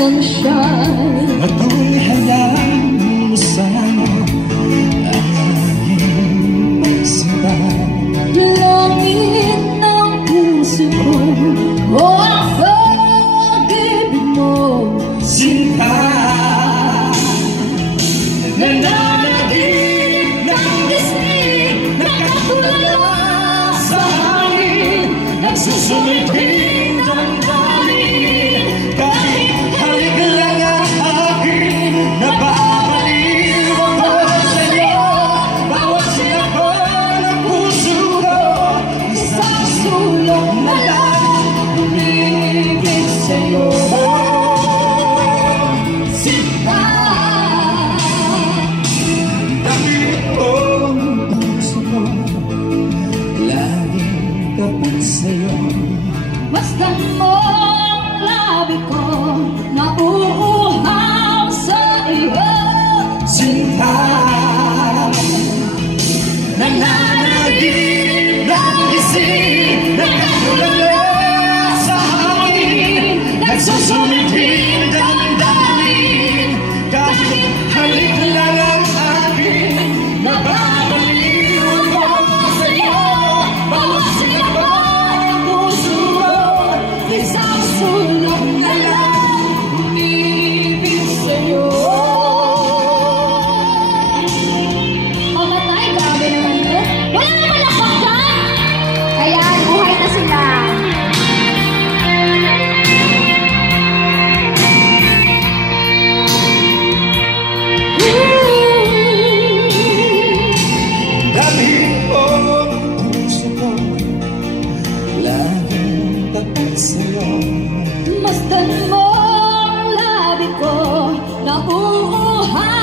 sunshine. At tuloy hayaan mo sana ang aking pagsinta. Langit ng puso ko, o ang pag-ibig mo, Sinta, nananaginip ng gising, nakatulala sa hangin, nagsusumithing damdamin. Kahit halik lang ang akin, nababaliw ako sa'yo. Bawat sinakal ng puso ko, isang sulong na lang umibig sa'yo. Sinta, Dahil ang puso ko laging tapat sa'yo. masdan mo ang labi ko, nauuhaw sa iyo. Sinta, nananaginip ng gising, nakatulala sa hangin, nagsusumithing damdamin. Kahit halik lang ang akin, nababaliw ako sa'yo. Bawat sinakal ng puso ko, Isang sulong na lang umibig sa'yo. Mamatay, grabe naman yun. Wala naman lakbak dyan! Kaya buhay na sila. dahil ang puso ko laging tapat sa'yo. Masdan mo ang labi ko, nauuhaw